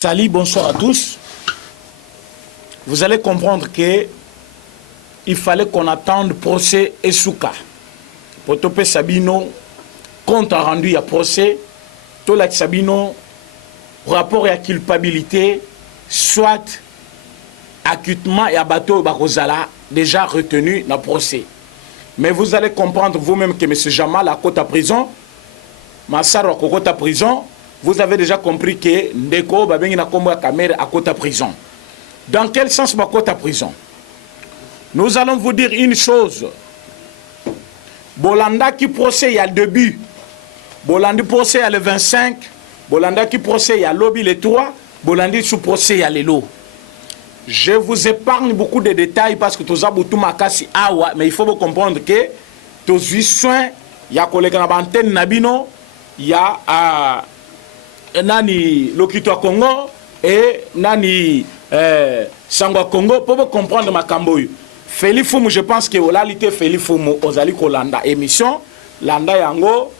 Salut, bonsoir à tous. Vous allez comprendre que il fallait qu'on attende procès Esouka. Pour topé Sabino, compte rendu à procès, Tolak Sabino, rapport et à culpabilité, soit acquittement et abattu Barozala, déjà retenu dans le procès. Mais vous allez comprendre vous-même que M. Jamal à côte à prison, Massaro à côte à prison, vous avez déjà compris que Ndeko Babengina Kombo Kamer à côte à prison. Dans quel sens ma côte à prison? Nous allons vous dire une chose. Bolanda qui procès il y a le début. Bolanda procès il y a le 25. Bolanda qui procès il y a lobby le 3. Bolanda sous procès il y a le lot. Je vous épargne beaucoup de détails parce que tous aboutou makasi awa, mais il faut vous comprendre que tous 8 soins, il y a collègue na bantenne nabino, il y a nani Lokito Congo et nani Sangwa Congo pour vous comprendre ma camboy. Félix Fumu, je pense que l'alité Félix Fumu ozali kolanda émission landa yango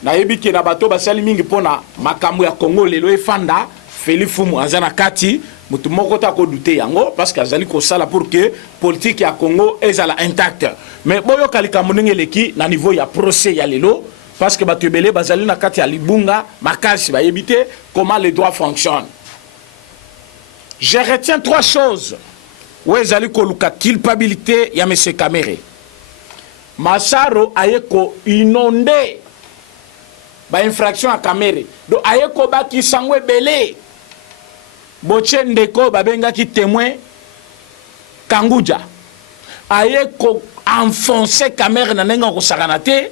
na yebiki na bato basali mingi pona makambo ya Congo lelo efanda Félix Fumu azana kati mutu moko ta ko douter yango parce que azali ko sala pour que politique ya Congo ezala intacte. Mais boyo kalika munenge leki na niveau ya procès ya lelo parce que bato ebele bazali na kati ya libunga makasi ba yebite comment les droits fonctionnent. Je retiens 3 choses. Où ezali ko luka culpabilité ya M. Kamere. Massaro ayeko inondé ba infraction à Kamere. Donc ayeko ba ki sangwe belé. Boche Ndeko babenga ki témoin Kanguja. Ayeko enfoncé Kamere na nenga ko saganate.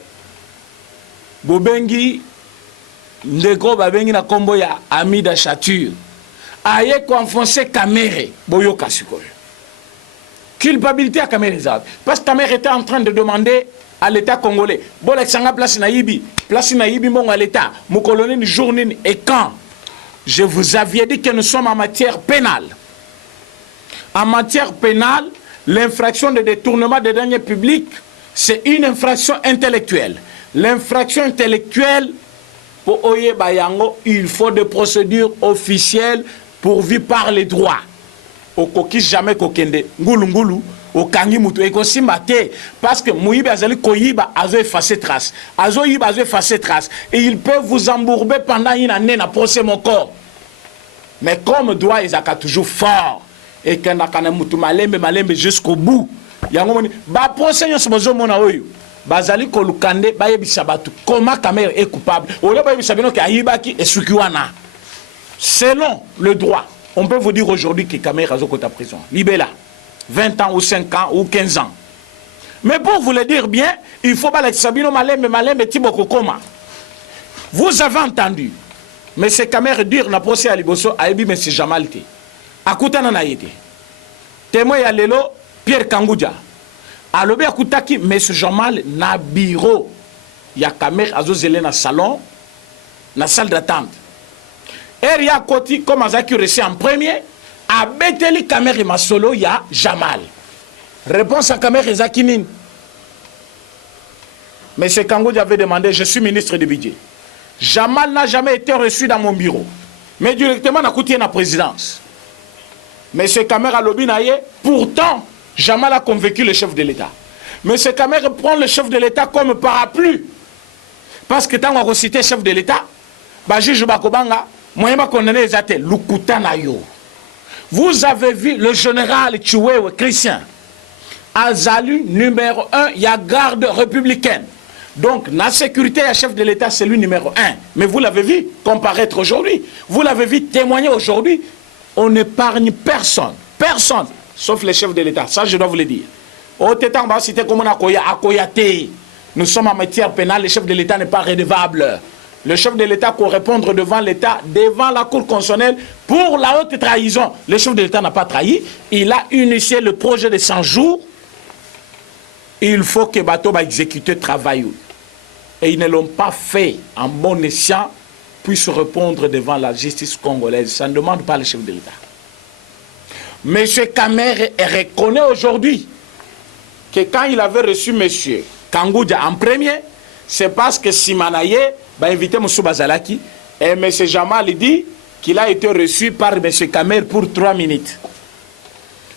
Bobengi Ndeko babengi na kombo ya Amida Chature. Ayeko enfoncé Kamere boyo kasikoyo. Culpabilité à Kamere Zab. Parce que Kamere était en train de demander à l'État congolais. Bon, la place naïbi mon à l'État. Mon colonel journée et quand je vous avais dit que nous sommes en matière pénale. En matière pénale, l'infraction de détournement des deniers publics, c'est une infraction intellectuelle. L'infraction intellectuelle, pour Oye Bayango, il faut des procédures officielles pourvues par les droits. Au coquille jamais kokende ngulu ngulu au kangi mutu et kosimate parce que Moïbe azali koyiba azo effacer trace azo yiba azo effacer trace et ils peuvent vous embourber pendant une année na procès mon corps. Mais comme droit ils a toujours fort et quand na kana mutu malembe jusqu'au bout yango moni ba procès nyonso bozo mona oyo bazali ko lukande ba yebisa batu comment Kamere est coupable oyo ba yebisa bino ke ayibaki esukiwana selon le droit. On peut vous dire aujourd'hui que Kamere a à prison. Libéla, 20 ans ou 5 ans ou 15 ans. Mais pour vous le dire bien, il faut pas les Sabino Malembe Tiboko Koma. Vous avez entendu, mais c'est Kamere dire na procès à Liboso a ébi M. Jamalite. Akutana na yete. Témoin ya lelo Pierre Kanguja. Alobi akutaki M. Jamal na bureau. Ya Kamere azozele na salon, na salle d'attente. Eria Koti, comme Azaki reçu en premier, a Beteli Kamere Masolo, ya Jamal. Réponse à Kamere Zakinin. Mais c'est Kangoudi avait demandé, je suis ministre du budget. Jamal n'a jamais été reçu dans mon bureau. Mais directement, on a coûté la présidence. Mais c'est Kamere Lobinaye, pourtant, Jamal a convaincu le chef de l'État. Mais c'est Kamere prend le chef de l'État comme parapluie. Parce que tant qu'on a cité le chef de l'État, juge Bakobanga, vous avez vu le général Tchouéwe Christian Azalu numéro 1, il y a garde républicaine. Donc la sécurité à chef de l'État c'est lui numéro 1. Mais vous l'avez vu comparaître aujourd'hui. Vous l'avez vu témoigner aujourd'hui. On n'épargne personne. Personne. Sauf les chefs de l'État. Ça je dois vous le dire. Nous sommes en matière pénale. Le chef de l'État n'est pas redevable. Le chef de l'État pour répondre devant l'État, devant la Cour constitutionnelle, pour la haute trahison. Le chef de l'État n'a pas trahi. Il a initié le projet de 100 jours. Il faut que Bato va exécuter le travail. Et ils ne l'ont pas fait en bon escient, puissent répondre devant la justice congolaise. Ça ne demande pas le chef de l'État. M. Kamere reconnaît aujourd'hui que quand il avait reçu M. Kangoudja en premier, c'est parce que Simanaye va inviter M. Bazalaki et M. Jamal dit qu'il a été reçu par M. Kamer pour 3 minutes.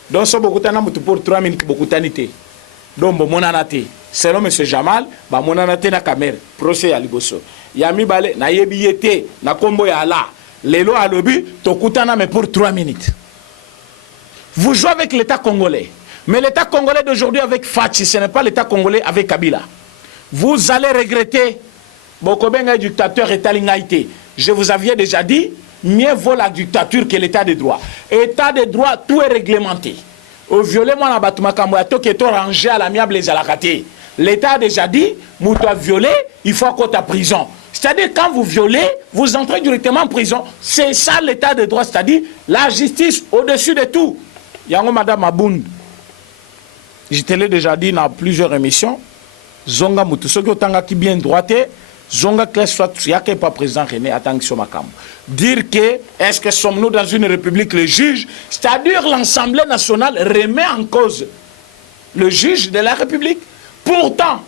Donc, ce Bokutana pour 3 minutes, Bokutanité. Donc, Monanate. Selon M. Jamal, Monanate na Kamer. Procès à Liboso. Yami Bale, na yebiyete, na kombo ya la. Lelo à l'obi, Tokutana, mais pour 3 minutes. Vous jouez avec l'État congolais. Mais l'État congolais d'aujourd'hui avec Fachi, ce n'est pas l'État congolais avec Kabila. Vous allez regretter. Bokobenga est dictateur et Talingaïté. Je vous avais déjà dit, mieux vaut la dictature que l'état de droit. État de droit, tout est réglementé. Au violet, moi, na batuma kamboyato qui est rangé à l'amiable les alakaté. L'État a déjà dit, moutoua violé, il faut qu'on ta prison. C'est-à-dire, quand vous violez, vous entrez directement en prison. C'est ça l'état de droit, c'est-à-dire la justice au-dessus de tout. Yango Madame Aboun, je te l'ai déjà dit dans plusieurs émissions, Zonga Moutou, ceux qui ont qui bien droité, Zonga Kles soit, il n'y a pas président René, attends sur ma cam. Dire que, est-ce que sommes-nous dans une république, le juge, c'est-à-dire l'Assemblée nationale remet en cause le juge de la République. Pourtant,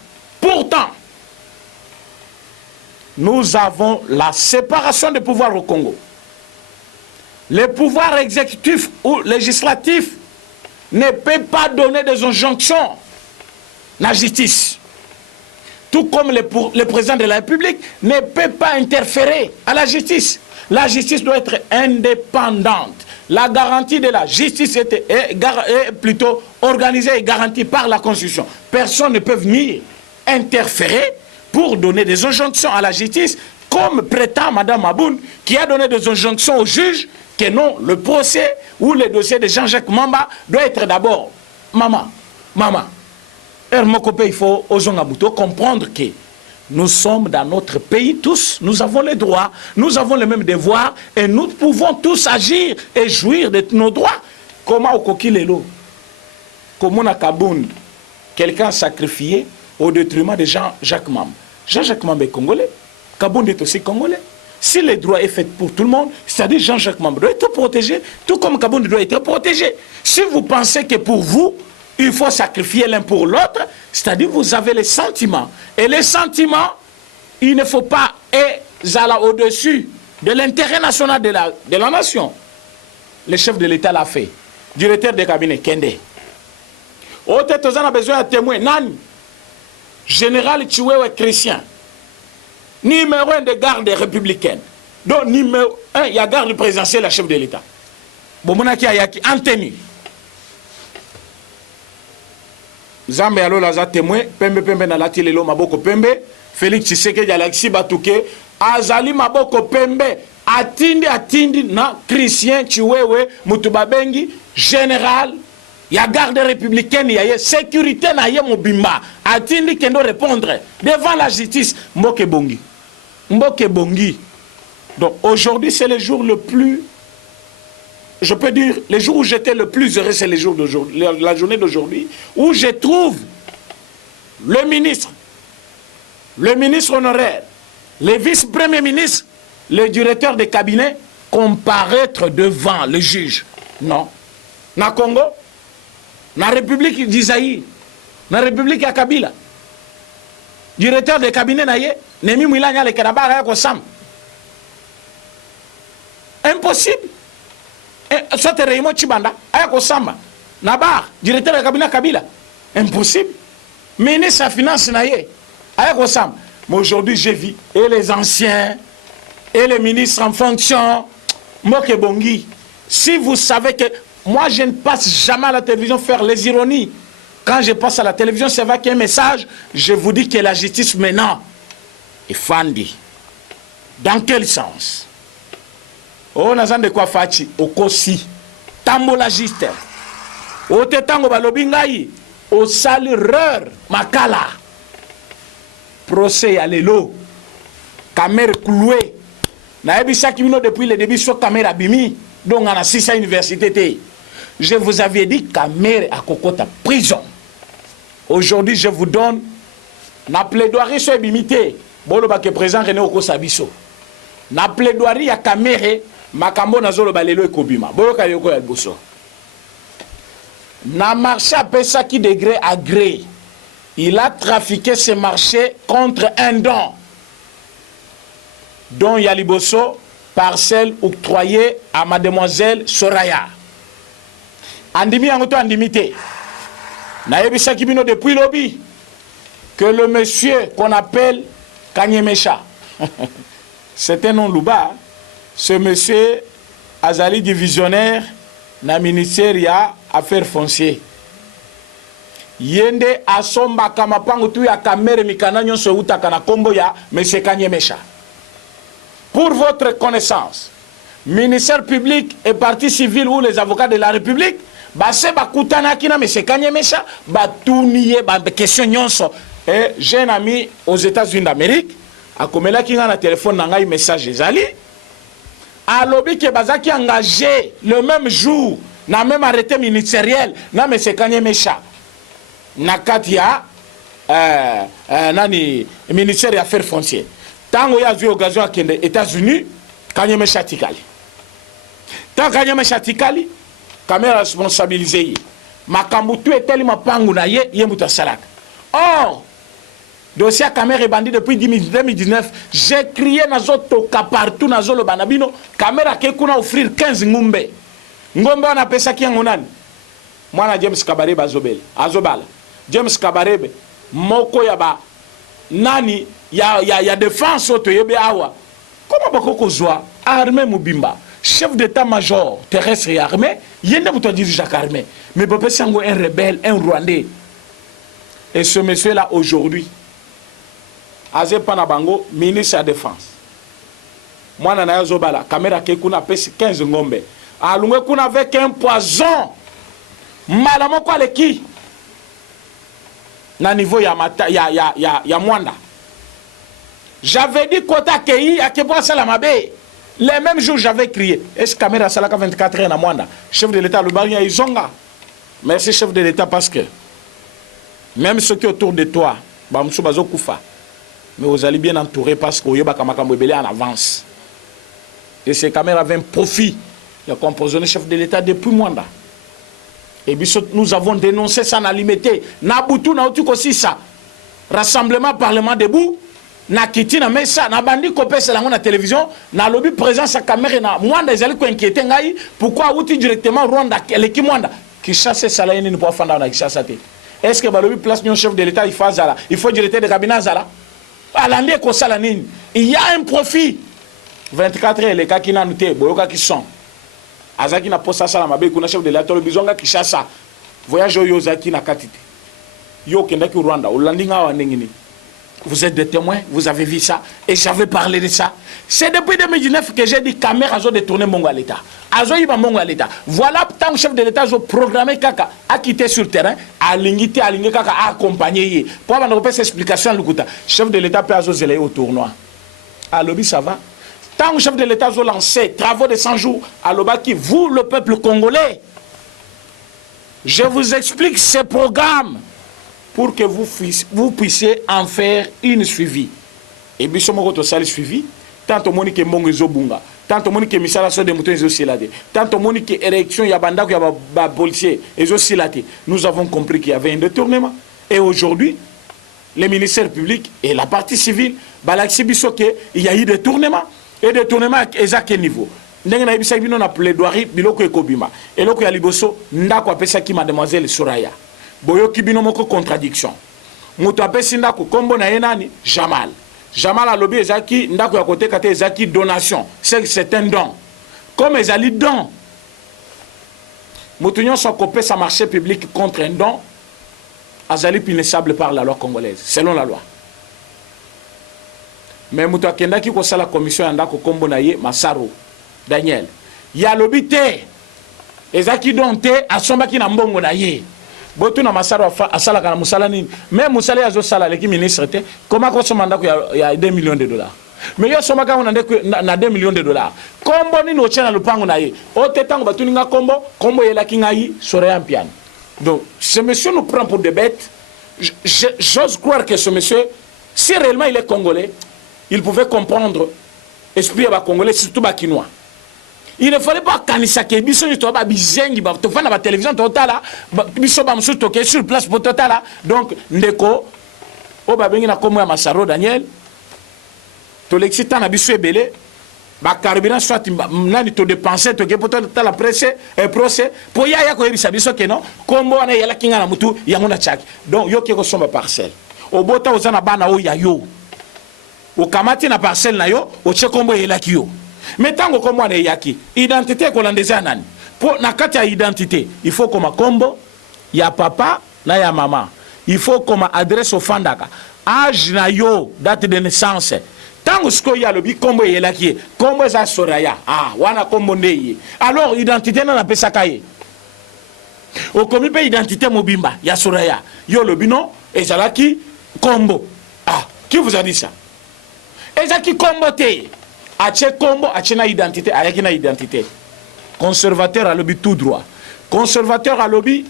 nous avons la séparation des pouvoirs au Congo. Le pouvoir exécutif ou législatif ne peut pas donner des injonctions à la justice. Tout comme le président de la République ne peut pas interférer à la justice. La justice doit être indépendante. La garantie de la justice est plutôt organisée et garantie par la Constitution. Personne ne peut venir interférer pour donner des injonctions à la justice, comme prétend Mme Aboun, qui a donné des injonctions au juge que non, le procès ou le dossier de Jean-Jacques Mamba doit être d'abord maman. Il faut comprendre que nous sommes dans notre pays tous, nous avons les droits, nous avons les mêmes devoirs et nous pouvons tous agir et jouir de nos droits. Comment au Kokilelo, comment à Kabound, quelqu'un sacrifié au détriment de Jean-Jacques Mamba. Jean-Jacques Mamba est congolais, Kabound est aussi congolais. Si le droit est fait pour tout le monde, c'est-à-dire Jean-Jacques Mamba doit être protégé, tout comme Kabound doit être protégé. Si vous pensez que pour vous, il faut sacrifier l'un pour l'autre, c'est-à-dire vous avez les sentiments. Et les sentiments, il ne faut pas aller au-dessus de l'intérêt national de la nation. Le chef de l'État l'a fait. Directeur de cabinet, Kende. Au-delà, on a besoin de témoins. Nani, général Chiwewe Christian, numéro 1 de garde républicaine. Donc, numéro 1, il y a garde présidentielle, la chef de l'État. Bomonaki Ayaki, Anthony. Zambe alo laza témoin, pembe na lati lelo maboko pembe, Félix Tshisekedi Alexis Batouké, azali maboko pembe, atindi na Christian Chiwewe Mutubabengi, général, ya garde républicaine, ya sécurité na ye mobimba, atindi kendo répondre devant la justice, Mboke Bongi. Donc aujourd'hui c'est le jour le plus, je peux dire, les jours où j'étais le plus heureux, c'est les jours d'aujourd'hui, la journée d'aujourd'hui, où je trouve le ministre honoraire, le vice-premier ministre, le directeur de cabinet comparaître devant le juge. Non. Na Congo, na République d'Isaïe, na République à Kabila. Directeur de cabinet na ye, Nemi Mwilanya le Kanaba ya Kosam. Impossible. Soit Raymond Chibanda, Ayako Samba, Nabar, directeur de cabinet Kabila. Impossible. Ministre la finance naye, Ayako Samba. Mais aujourd'hui, j'ai vu et les anciens, et les ministres en fonction, Moke Bongi. Si vous savez que moi, je ne passe jamais à la télévision faire les ironies. Quand je passe à la télévision, c'est vrai qu'il y a un message, je vous dis que la justice maintenant est fandi. Dans quel sens? Oh, nazan de quoi fachi, okosi, tambola juste. O te tango balobi ngai, o salireur, makala. Procès à l'élo, caméra clouée. Na ebisa kimino depuis le début sur caméra bimi, donc on a 6 à université. Je vous avais dit caméra à Kokota prison. Aujourd'hui, je vous donne la plaidoirie sur bimité. Bon, le bac présent René Okosabiso. Na plaidoirie à caméra. Makambo nazolo balelo ekobima boyoka yoko ya boso na marché à Pesaki de gré à gré. Il a trafiqué ce marché contre un don dont Yaliboso parcelle octroyée à mademoiselle Soraya. Andimi angoto andimité. Naebisa Kibino depuis lobby que le monsieur qu'on appelle Kanyemesha, c'est un nom louba, ce monsieur Azali divisionnaire na ministère ya affaires foncières. Yende asomba kama pango tu ya kamere mikana nyonso utaka na kombo ya monsieur Kanyemesha. Pour votre connaissance, ministère public et partie civile ou les avocats de la République, se bakutana kina monsieur Kanyemesha, batuniye ba question nyonso. Et j'ai un ami aux États-Unis d'Amérique, a komela ki na téléphone na ngai message ezali. A lobby ke bazaki engagé le même jour, na même arrêté ministériel, na monsieur Kanyemesha. Na katia nani ministère des Affaires foncières. Tango ya vu occasion à les États-Unis, Kanyemesha tikali. Tant Kanyemesha tikali, caméra responsabilisée. Makambutu est tellement pangu na ye muta salak. Or, dossier à caméra bandit depuis 2019, j'ai crié nazo toka partout nazo le banabino, caméra ke kuna offrir 15 ngombe. Ngombe on appelle ça qui ngonani. Moi na James Kabarebe azobala. James Kabarebe moko yaba nani ya défense auto yebe awa. Comment bako zwa armée mubimba, chef d'état-major terrestre et armé, yende muto dirige armée. Mais bopé sango un rebelle, un Rwandais. Et ce monsieur là aujourd'hui Azé Panabango, ministre de la Défense. Moi nana zobala, caméra ke kuna pesi 15 ngombe. Alungwe kuna avec un poison. Malamo kwa leki. Na niveau ya Mwanda. J'avais dit Kota Kei à Keboa Salamabe. Les mêmes jours j'avais crié. Est-ce que caméra Salaka 24 heures na Mwanda? Chef de l'État, le Baria Izonga. Merci chef de l'État parce que même ceux qui autour de toi, Bamsou Bazo Koufa, mais vous allez bien entourer parce que Yoba Kamakambo Belé en avance. Et ces caméras avaient un profit. Il a composé le chef de l'État depuis Mwanda. Et nous avons dénoncé ça na limité. Na Boutou na Outou aussi ça. Rassemblement parlement debout. Na Kiti na Mesa. Na bandi kopé c'est la télévision. Na lobby présence à caméra na Mwanda ils allaient inquiéter ngai. Pourquoi Outou directement Rwanda l'équipe Mwanda qui chasse ça là ne pas fanda na qui chasse ça. Est-ce que le lobby place un chef de l'État il fait ça? Il faut directeur de cabinet ça là. Alandi ko sala nini. Il y a un profit. 24 heures les cas qui n'a noté boyoka qui sont. Azaki na posa sala mabe kuna chef de l'État le bizonga Kishasa voyage yo zaki na katite yo kenda ki Rwanda olandinga wa ndengini. Vous êtes des témoins, vous avez vu ça et j'avais parlé de ça. C'est depuis 2019 que j'ai dit caméra azo détourner mongo à l'État. Azo yiba mongo à l'État. Voilà tant chef de l'État azo programmé kaka a quitté sur le terrain, a lingité kaka a accompagné. Pour avoir une explication lukuta. Chef de l'État peut azo zélé au tournoi. À lobby ça va. Tant que chef de l'État a lancé travaux de 100 jours à l'Obaki, vous, le peuple congolais, je vous explique ces programmes pour que vous puissiez en faire une suivi. Et bien, si vous avez suivi, tant que Monique Mbongo Zobunga, tant que Monique Misala so de Mouton Ezosilade, tant que Monique érection Yabanda ou Yaba policier Ezosilade, nous avons compris qu'il y avait un détournement. Et aujourd'hui, les ministères publics et la partie civile, Balaxi Bissoke, il y a eu des détournements. Et détournement à quel niveau? Ndenge na ibisa bino na plaidoirie biloko ekobima. Eloko ya liboso ndako apesa ki mademoiselle Soraya. Boyoki bino moko contradiction. Muto apesi ndako kombo na ye nani? Jamal. Jamal alobi ezaki ndako ya kote kate ezaki donation. C'est un don. Comme ezali don. Muto nyonso kopesa marché public contre un don. Azali punissable par la loi congolaise, selon la loi. Mais muto akendaki ko sala commission ya ndako kombo na ye Masaro Daniel ya lobité ezaki donté asombaki na mbongo na ye botu na Masaro asala kana musala nini même musala yazo sala leki ministre te comment ko soma ndako ya 2 millions de dollars mais yo soma kana na 2 millions de dollars kombo nini ochena lupango na ye o tetango batuninga kombo yelaki ngai Soraya Mpiana. Donc ce monsieur nous prend pour des bêtes. J'ose croire que ce monsieur, si réellement il est congolais, il pouvait comprendre l'esprit des Congolais, surtout des Kinois. Il ne fallait pas kanisa ke biso ni to ba bizengi ba to fana ba télévision totala biso ba musu toke sur place pour totala. Donc ndeko o ba bengi na komo ya Masaro Daniel to l'excitant na biso ebele ba carburant soit nani to dépenser to ke poto la procès pour ya ko yebisa biso ke non kombo na yala kinga na mutu yango na chaki donc yo ke ko somba parcelle o bota ozana bana o ya yo o kamati na parcelle na yo o che kombo yela ki yo mais tango kombo na yaki identité ko landeza nani pour na kati ya identité il faut comme kombo ya papa na ya maman il faut comme adresse au fandaka âge na yo date de naissance tango sko ya lobi kombo yela ki kombo za Soraya wana kombo ndeye alors identité na pesa kaye o komi pe identité mobimba ya Soraya yo lobi non ezalaki kombo qui vous a dit ça ezaki kombo te ache kombo ache na identité ayaki na identité conservateur a lobi tout droit conservateur a lobi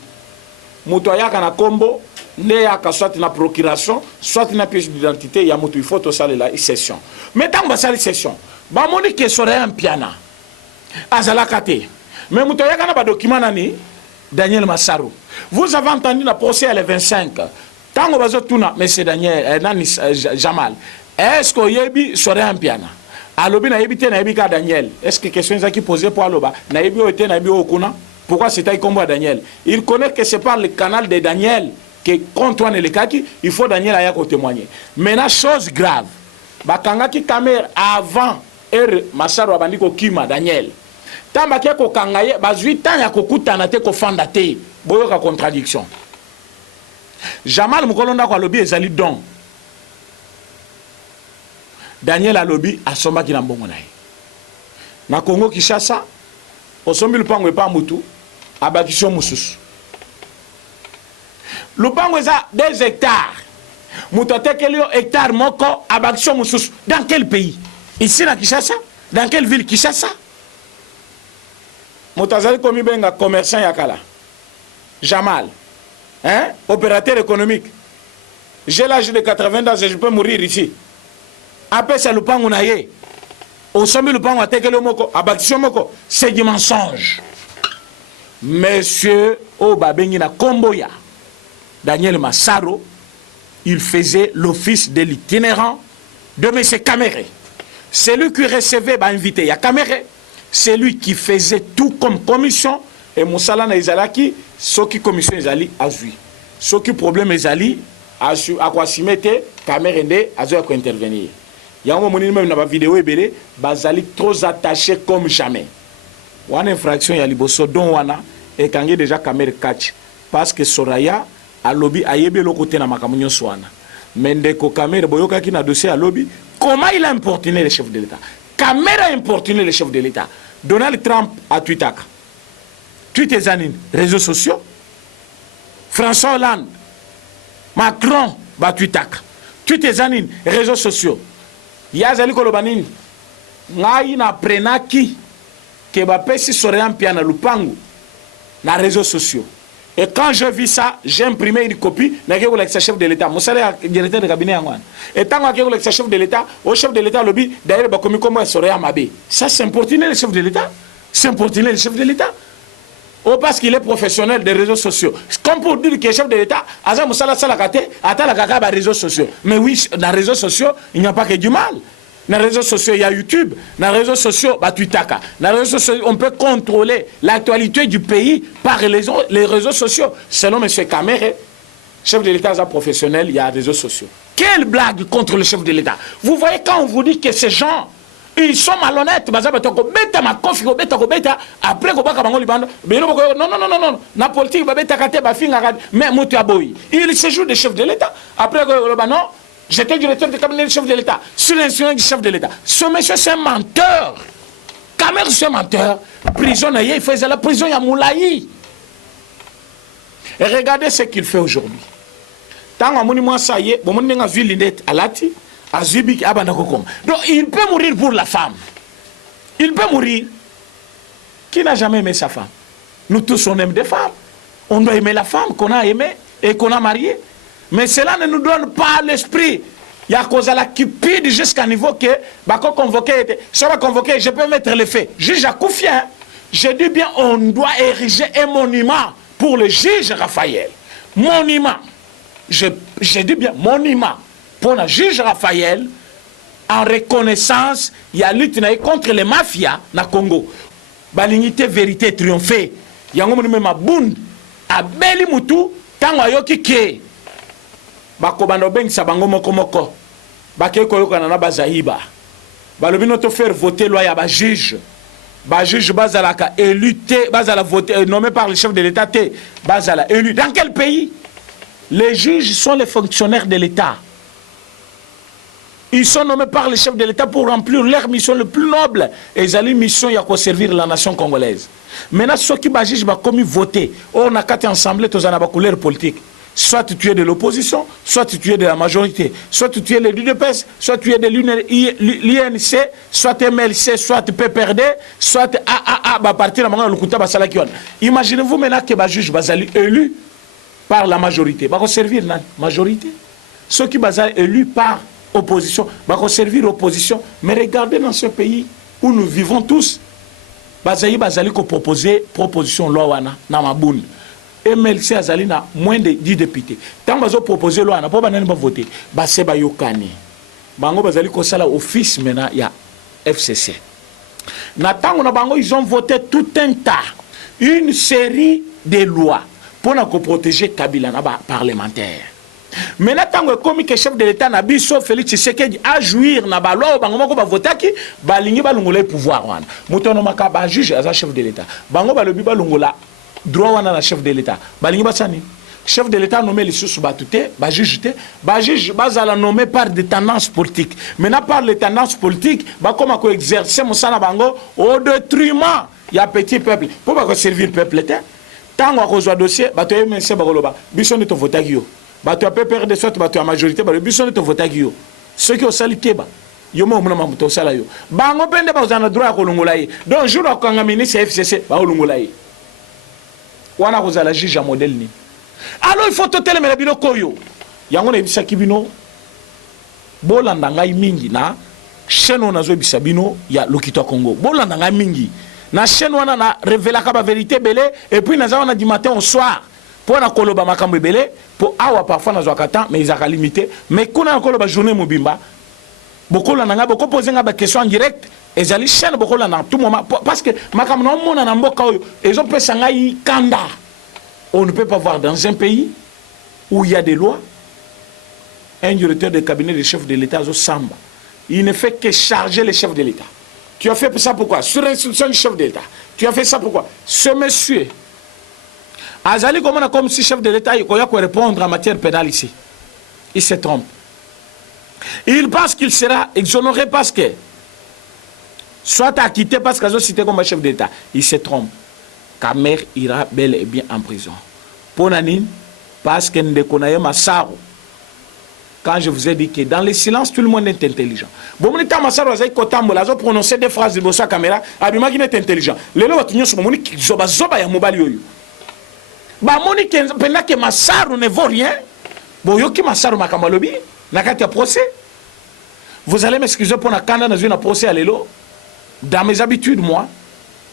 moto ayaka na kombo ne yaka soit na procuration soit na pièce d'identité ya moto il faut to sala la session mais tant ba sala session ba moni ke Soraya mpiana azalaka te mais moto yaka na ba document nani Daniel Massaro vous avez entendu la procès à le 25 tango bazo tuna monsieur Daniel nani Jamal est-ce que yebi Soraya mpiana alobi na yebi te na yebi ka Daniel est-ce que question ça qui posé pour aloba na yebi o te na yebi okuna pourquoi c'était combo à Daniel il connaît que c'est par le canal de Daniel que contre Antoine Lekaki, il faut Daniel Aya témoigner. Maintenant, chose grave, bakangaki caméra avant Massaro Abandiko Kima Daniel. Tambake ko kangaye bazui tan ya kokutana te ko fanda te boyoka contradiction. Jamal Mukolonda ko lobi ezali don. Daniel alobi asomba ki na mbongo naye. Na Congo Kinshasa, osombi lupango epa mutu abakisho mususu. Lupango eza 2 hectares. Mutotekelio hectare moko abakisho mususu. Dans quel pays? Ici na Kinshasa? Dans quelle ville Kinshasa? Mutazali komi benga commerçant yakala. Jamal. Hein? Opérateur économique. J'ai l'âge de 80 ans et je peux mourir ici. Après c'est lupango na ye. Osombi lupango atekelio moko abakisho moko. C'est du mensonge. Monsieur Obabengi na Komboya. Daniel Massaro, il faisait l'office de l'itinérant de M. Kamere. C'est lui qui recevait, invité, il y a Kamere. C'est lui qui faisait tout comme commission. Et Moussala na Izalaki, ce qui commission Izali a vu. Ce qui problème Izali a quoi s'y mettre, Kamere ne a quoi intervenir. Il y a un moment même dans la vidéo, Bazali trop attaché comme jamais. Il y a une infraction, il y a liboso don wana et quand il y a déjà Kamere catch. Parce que Soraya, a lobby a yebe le côté na makamunyo swana Mendeko Kamere boyoka ki na dossier à lobby comment il a importuné le chef de l'État. Kamere a importuné le chef de l'État. Donald Trump a tweeté Twitter zanine réseaux sociaux. François Hollande Macron ba Twitter zanine réseaux sociaux. Yazali kolobanini ngai na prenaki ke ba pesi Soraya mpiana lupangu na réseaux sociaux. Et quand je vis ça, j'ai imprimé une copie avec le chef de l'État. Mon salaire est directeur de cabinet. Et tant que le chef de l'État, au chef de l'État, lobby, d'ailleurs, comme il serait à Mabé. Ça, c'est importuner le chef de l'État. C'est importuner le chef de l'État. Oh, parce qu'il est professionnel des réseaux sociaux. Comme pour dire que le chef de l'État, Azam Moussala Salakate, attend la caca des réseaux sociaux. Mais oui, dans les réseaux sociaux, il n'y a pas que du mal. Dans les réseaux sociaux, il y a YouTube. Dans les réseaux sociaux, Twitter. Dans les réseaux sociaux, on peut contrôler l'actualité du pays par les réseaux sociaux. Selon M. Kamere, chef de l'État professionnel, il y a des réseaux sociaux. Quelle blague contre le chef de l'État. Vous voyez quand on vous dit que ces gens, ils sont malhonnêtes. Après, non. La politique, mais il se joue des chefs de l'État. Après, non. J'étais directeur de cabinet du chef de l'État, sur l'instrument du chef de l'État. Ce monsieur, c'est un menteur. Kamere, c'est un menteur. Prison, il faisait la prison, il y a Moulaï. Et regardez ce qu'il fait aujourd'hui. Tant que ça y est, on a vu l'idée à l'ati, à Zubik, à Bandakokom. Donc, il peut mourir pour la femme. Il peut mourir. Qui n'a jamais aimé sa femme? Nous tous, on aime des femmes. On doit aimer la femme qu'on a aimée et qu'on a mariée. Mais cela ne nous donne pas l'esprit. Il y a cause à la cupide jusqu'à niveau que, quand convoqué, ça va convoquer, je peux mettre les faits. Juge à Koufien, je dis bien, on doit ériger un monument pour le juge Raphaël. Monument. Je dis bien, monument pour le juge Raphaël, en reconnaissance ya lutte na contre les mafias na Congo balingité vérité triompher yango moni même Mabund abeli mutu tango ayoki ke bakobanda bengisa bango moko bakei koyokana na bazayiba balobi noto faire voter loi ya ba juge bazalaka élu te bazala voter nommé par le chef de l'État te bazala élu dans quel pays? Les juges sont les fonctionnaires de l'État. Ils sont nommés par le chef de l'État pour remplir leur mission le plus noble. Et ils ont une mission à servir la nation congolaise. Maintenant, ceux qui juge comme voter, on a quatre assemblées, tous en couleur politique. Soit tu es de l'opposition, soit tu es de la majorité, soit tu es de l'UDPS, soit tu es de l'INC, soit MLC, soit PPRD, soit AAA, partir à le imaginez-vous maintenant que le juge va être élu par la majorité. Va servir la majorité. Ceux qui sont élus par opposition, va servir l'opposition. Mais regardez dans ce pays où nous vivons tous, Bazaï Bazali ko proposer proposition loi wana na Mabund. MLC azali na moins de 10 députés. Tant bazo proposer loi wana po banani ba voter, ba se ba yokani. Bango bazali ko sala office mena ya FCC. Na tango na bango ils ont voté tout un tas, une série de lois pour protéger Kabila na ba parlementaire. Maintenant, tant que chef de l'État na biso Félix Tshisekedi a jouir na ba loi bango moko ba votaki balingi balongola pouvoir wana. Mutono maka ba juge as chef de l'État. Bango balobi balongola droit wana na chef de l'État. Balingi basani. Chef de l'État nommé les sous batute, ba juge bazala nommé par des tendances politiques. Maintenant par les tendances politiques, ba comme ko exercer mosana bango au détriment ya petit peuple. Pour ba servir le peuple té. Tango ko zo dossier, ba to MNC ba koloba. Biso ne to votaki yo. Bato a perdre soit bato a majorité ba biso ne to votaki yo. Ceux qui ont salité ba yo mo mona mamuto sala yo. Bango pende ba uzana droit ko longola yi. Donc jour ko nga ministre FCC ba longola yi. Wana ko zala juge modèle ni. Alors il faut totelemela la biloko yo. Yango na bisaki bino bolanda ngai mingi na chaîne on azo bisabino ya Lokito Congo. Bolanda ngai mingi. Na chaîne wana na révéla ka ba vérité belé et puis na za wana du matin au soir. Pour na koloba makambo belé pour awa parfois na zwaka temps mais ils a limité mais kuna na koloba journée mobimba bokola nanga boko poser nga ba question en direct et zali chaîne bokola na tout moment parce que makambo na mona na mboka oyo ils ont pesa ngai kanda. On ne peut pas voir dans un pays où il y a des lois un directeur de cabinet du chef de l'État zo samba. Il ne fait que charger le chef de l'État. Tu as fait ça pourquoi? Sur instruction du chef de l'État. Tu as fait ça pourquoi? Ce monsieur Azali comme si chef de l'État il peut répondre en matière pénale ici. Il se trompe. Il pense qu'il sera exonéré parce que soit acquitté parce qu'il a cité comme chef d'État. Il se trompe. Kamer ira bel et bien en prison. Pour Nanine, parce que Ndekonaye Massaro. Quand je vous ai dit que dans le silence, tout le monde est intelligent. Bon, mon état Massaro a prononcé des phrases de sa caméra, Abima qui est intelligent. Les lois sont moniques, zoba ya mobali yoyu. Bah monique pendant que Massaro ne vaut rien. Bon yoki Massaro makamalobi, nakati procès. Vous allez m'excuser pour la canne dans une procès à l'élo. Dans mes habitudes, moi,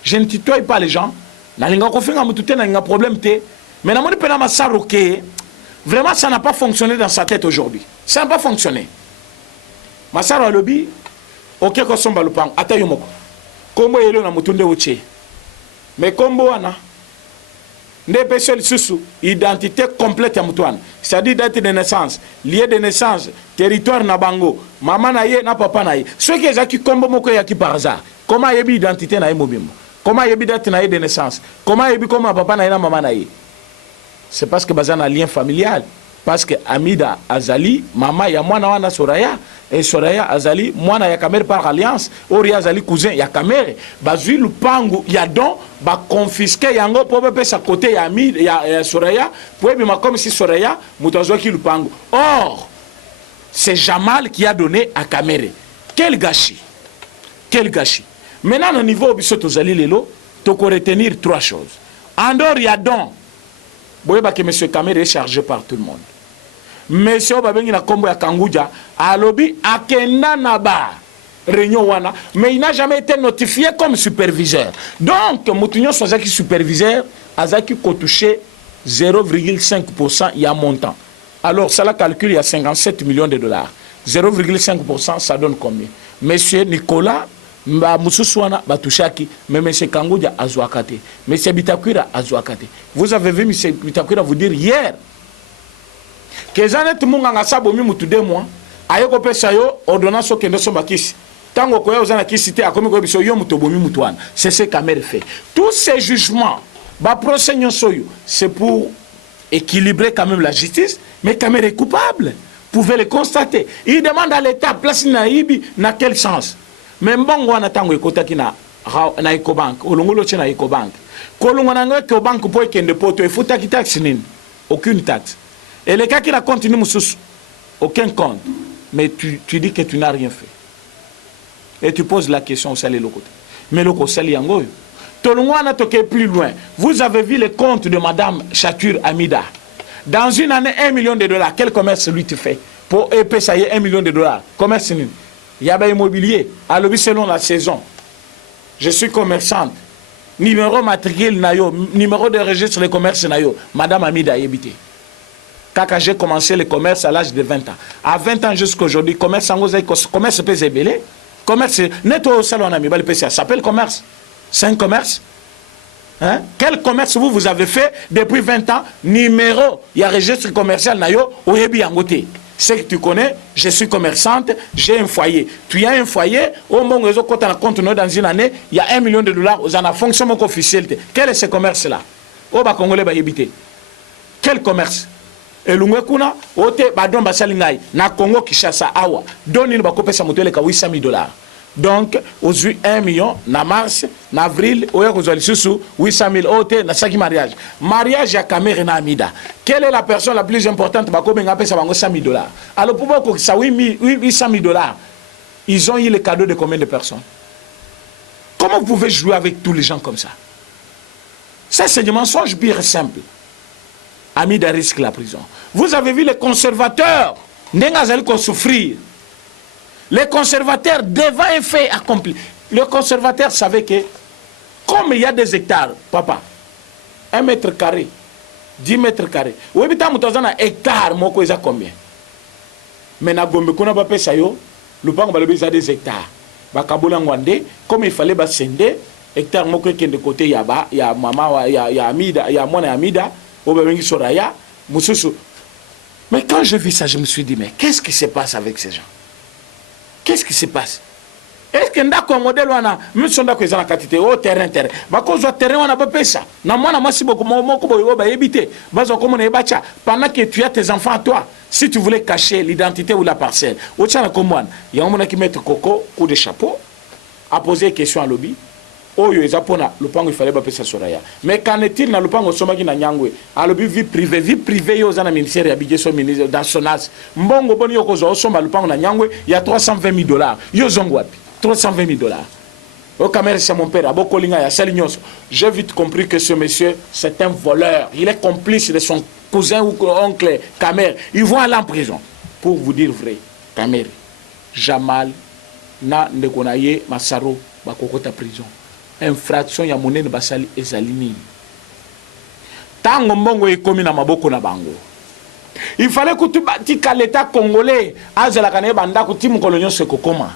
je ne tutoie pas les gens. Na linga ko finga mutute na linga problème té. Mais na moni pena Massaro ke vraiment ça n'a pas fonctionné dans sa tête aujourd'hui. Ça n'a pas fonctionné. Massaro alobi OK ko somba lupang ata yomoko. Kombo yelo na mutunde uche. Mais kombo wana nde seul susu identité complète ya mutuana. C'est-à-dire date de naissance, lieu de naissance, territoire na bango, maman na ye na papa na ye. Ceux qui ezaki kombo moko ya ki par hasard. Comment yebi identité na ye mobimbo? Comment yebi date na ye de naissance? Comment yebi comment papa na ye na maman na ye? C'est parce que bazan a lien familial. Parce que Amida Azali, maman ya mwana wana Soraya, et Soraya Azali, mwana ya Kamere par alliance, Ori Azali cousin ya Kamere, bazui lupangu ya don, ba confisquer yango pour pepe sa côté ya Amida ya Soraya, pour bima comme si Soraya mutazo ki lupangu. Or, c'est Jamal qui a donné à Kamere. Quel gâchis. Quel gâchis. Maintenant au niveau biso tozali lelo, to ko retenir trois choses. En dehors ya don. Boyeba que monsieur Kamere est chargé par tout le monde. Monsieur Babengi na kombo ya Kanguja alobi akenda na ba réunion wana mais il n'a jamais été notifié comme superviseur. Donc mutunyo sozaki superviseur azaki ko toucher 0,5% ya montant. Alors ça la calcule il y a 57 millions de dollars. 0,5%, ça donne combien? Monsieur Nicolas, Moussousouana, Batouchaki, mais monsieur Kangoudia, Azouakate. Monsieur Bitakwira, Azouakate. Vous avez vu monsieur Bitakwira vous dire hier que Zanet Munganga Sabomi Moutou 2 mois, Ayoko Pesayo, ordonnance au Kendo Sombakis. Tango Koya Ozana Kisite, a commis Kobiso Yo Moutobomi Moutouane. C'est ce qu'Amer fait. Tous ces jugements, procès c'est pour équilibrer quand même la justice, mais Kamer est coupable. Vous pouvez le constater. Il demande à l'État, place Naïbi, dans quel sens? Mais bon, on a tango ekotaki na Ecobank, olongolo na Ecobank. Kolongona ngo Ecobank pour kende poto e futa ki taxe nini? Aucune taxe. Et les cas qui la continue mususu, aucun compte. Mais tu dis que tu n'as rien fait. Et tu poses la question au salé lokote. Mais loko sali yango. Tolongwana toke plus loin. Vous avez vu le compte de madame Chatur Amida. Dans une année, 1 million de dollars. Quel commerce lui tu fais? Pour payer 1 million de dollars. Commerce nini? Il y a un immobilier. À l'objet selon la saison. Je suis commerçante. Numéro matricule nayo, numéro de registre de commerce nayo. Madame Amida Yebite. Quand j'ai commencé le commerce à l'âge de 20 ans. À 20 ans jusqu'à aujourd'hui, commerce peut zébélé. Commerce, netto au salon ami, ça s'appelle commerce. C'est un commerce. Hein? Quel commerce vous avez fait depuis 20 ans? Numéro, il y a registre commercial nayo, ou yebi angote. C'est que tu connais, je suis commerçante, j'ai un foyer. Tu as un foyer, au moment où tu as un compte dans une année, il y a 1 million de dollars, vous en avez fonctionnement officiel. Quel est ce commerce-là? Au bas Congolais, quel commerce? Et l'Ungwekuna, ote badon basalingai, na Congo Kishasa awa, doni ba kopesa motele ka 800 000 dollars. Donc, aujourd'hui 1 million, na mars, na avril, oya kozali susu 800 000 ote na saki mariage. Mariage ya Kamer na Amida. Quelle est la personne la plus importante ba kobenga pesa bango 100 000 dollars? Alors pour que ça 800 000 dollars, ils ont eu le cadeau de combien de personnes? Comment vous pouvez jouer avec tous les gens comme ça? Ça c'est des mensonges pire et simple. Amida risque la prison. Vous avez vu les conservateurs, n'engazali qu'on souffrir. Les conservateurs devant un fait accompli. Le conservateur savait que, comme il y a des hectares, papa, 1 mètre carré, 10 mètres carrés. Vous avez un hectare, moko eza combien? Mais na gombe kuna ba pesa yo, lupango ba lebisa des hectares. Ba kabola ngwande, comme il fallait ba sende, hectare moko kende côté ya ba, ya mama ya Amida, ya mwana Amida. Mais quand je vis ça, je me suis dit, mais qu'est-ce qui se passe avec ces gens? Qu'est-ce qui se passe? Est-ce que ndako modèle wana même son ndako ezana katité au terrain bakozwa terrain wana ba pesa na mwana mwasi boko moko boyo ba yebite bazo comme na bacha pendant que tu as tes enfants à toi, si tu voulais cacher l'identité ou la parcelle au tchana comme moi il y a un monde qui met coco coup de chapeau a posé question à lobby. Oyo ezapona lupango ifale ba pesa soraya. Mais qu'en est-il na lupango somaki na nyangwe? Alobi vie privée yo zana ministère ya bigeso ministre dans SONAS. Mbongo boni yoko zo somba lupango na nyangwe ya 320 000 dollars. Yo zongo wapi? 320 000 dollars. Au caméra c'est mon père, Aboko Linga ya Salignos. J'ai vite compris que ce monsieur c'est un voleur. Il est complice de son cousin ou oncle Kamer. Ils vont aller en prison. Pour vous dire vrai, Kamer, Jamal na ndekonaye Masaro bakokota prison. Infraction ya monene basali ezalini. Tango mbongo ekomi na maboko na bango. Il fallait que tu batika l'État congolais azala kane banda ko timu kolonyo se kokoma.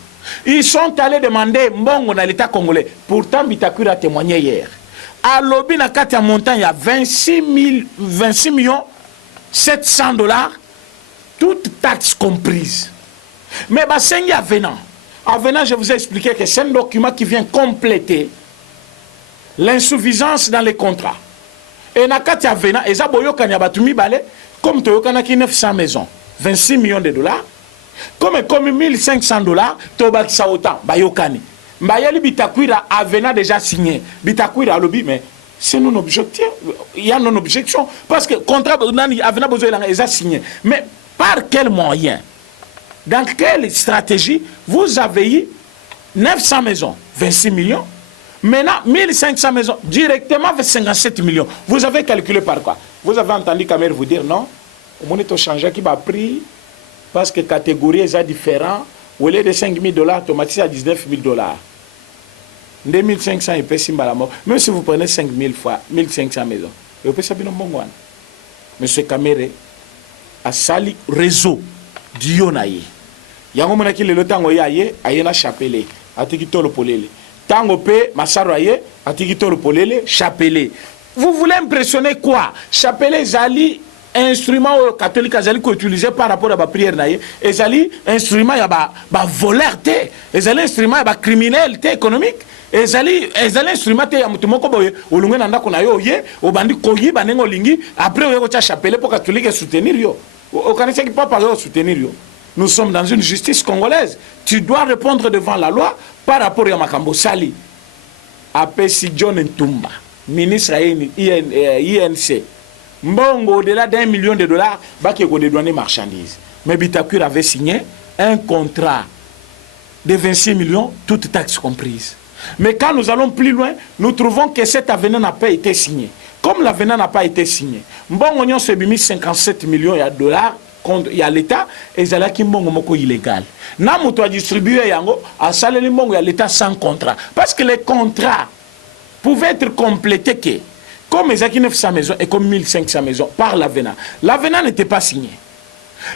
Ils sont allés demander mbongo na l'État congolais. Pourtant Bitakwira a témoigné hier. À Lobi na kati ya montant il y a 26 millions 700 dollars, toutes taxes comprises. Mais basengi avenant. Avenant, je vous ai expliqué que c'est un document qui vient compléter l'insuffisance dans les contrats. Et nakati avena eza boyoka nya batumi bale comme toyokana ki 900 maisons, 26 millions de dollars. Comme 1500 dollars, tobakisa autant bayokani. Mbayeli Bitakwira avena déjà signé. Bitakwira lobi mais c'est non objectif, il y a non objection parce que contrat nani avena besoin déjà signé. Mais par quel moyen? Dans quelle stratégie vous avez eu 900 maisons, 26 millions? Maintenant, 1500 maisons, directement vers 57 millions. Vous avez calculé par quoi? Vous avez entendu Kamer vous dire non? Au moins, il changé qui va prix parce que catégorie est différente. Au lieu de 5 000 dollars, automatisé à 19 000 dollars. 2500 et puis même si vous prenez 5 000 fois 1500 maisons, vous pouvez savoir bon one. Monsieur Kamer a sali réseau d'Ionaï. yango monaki lelo tango yaye ayena chapele atiki tolo polele tango pe masaro aye atiki tolo polele chapele. Vous voulez impressionner quoi? Chapele zali instrument catholique azali ko utiliser par rapport à ba prière na ye ezali instrument ya ba voleur te ezali instrument ya ba criminel te économique ezali instrument te ya mutu moko boye olunga na ndako na yo ye obandi koyiba nengo lingi après oye ko cha chapele pour catholique soutenir yo okanisa ki papa yo soutenir yo. Nous sommes dans une justice congolaise. Tu dois répondre devant la loi par rapport à Makambo Sali. Apesi John Ntumba, ministre INC. Mbongo au-delà d'1 million de dollars, baki ko dédouaner marchandises. Mais Bitakur avait signé un contrat de 26 millions, toutes taxes comprises. Mais quand nous allons plus loin, nous trouvons que cet avenant n'a pas été signé. Comme l'avenant n'a pas été signé, Mbongo Nyon se mis 57 millions de dollars. Il y a l'État et il y a mbongo illégal. Na muto a distribué yango a salé mbongo ya l'État sans contrat. Parce que les contrats pouvaient être complétés que comme les 900 maisons et comme 1500 maisons par l'avenant. L'avenant n'était pas signé.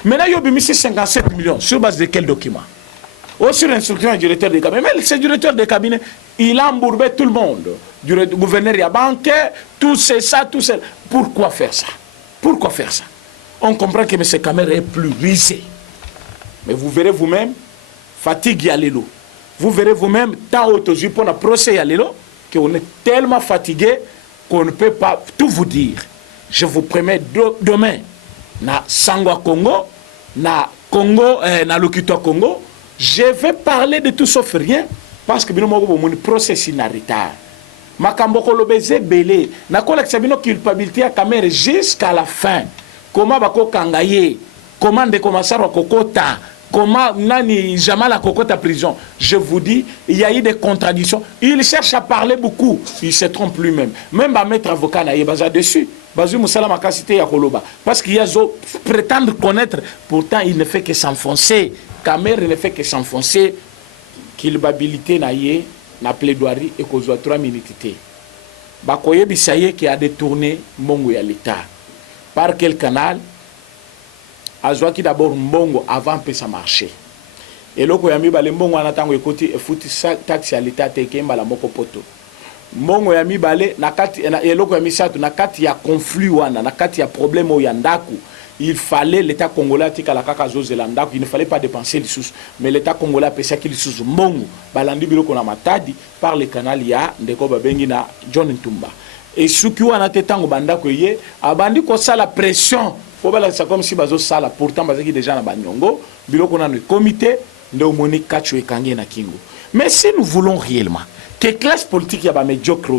Maintenant, il y a mis 57 millions sur base de quel document? Ou sur instruction du directeur des cabinets. Mais ce directeur des cabinets, il a embourbé tout le monde. Du gouverneur, il y a bancaire, tout c'est ça, tout ça. Pourquoi faire ça? Pourquoi faire ça? On comprend que M. Kamere est plus risé. Mais vous verrez vous-même, fatigue Yalelo. Vous verrez vous-même, tant aujourd'hui pour le procès Yalelo, qu'on est tellement fatigué qu'on ne peut pas tout vous dire. Je vous promets demain, na Sangwa Congo, na Congo, na Locutor Congo, je vais parler de tout sauf rien, parce que mon procès est en retard. Makamboko lobeze belé, na collecte culpabilité à Kamere jusqu'à la fin. Comment bako kangaye, comment de commencer à kokota, comment nani Jamal a kokota prison. Je vous dis, il y a eu des contradictions. Il cherche à parler beaucoup, il se trompe lui-même. Même ba mettre avocat na yebaza dessus. Bazou Moussala makasité ya koloba. Parce qu'il y a prétendre connaître, pourtant il ne fait que s'enfoncer. Kamere ne fait que s'enfoncer. Culpabilité na ye, na plaidoirie et kozwa 3 minutes. Bakoye bisaye qui a détourné mbongo ya l'État. Par quel canal? Azwaki d'abord mbongo avant que ça marche. Et loko yami bale mbongo anatango ekoti efuti taxi à l'État teke mbala moko poto. Mbongo yami bale nakati et loko yami satu nakati ya conflit wana nakati ya problème o yandaku. Il fallait l'État congolais tika la kaka zozelandaku, il ne fallait pas dépenser les sous, mais l'État congolais a pensé qu'il sous mbongo balandi biloko na matadi par le canal ya ndeko babengi na John Ntumba. Et ce qui a été tango banda koye abandi ko sala pression pour bala ça comme si bazo sala pourtant bazaki déjà na banyongo biloko na le comité de Monique Kachu et Kangi na Kingo. Mais si nous voulons réellement que classe politique ya ba médiocre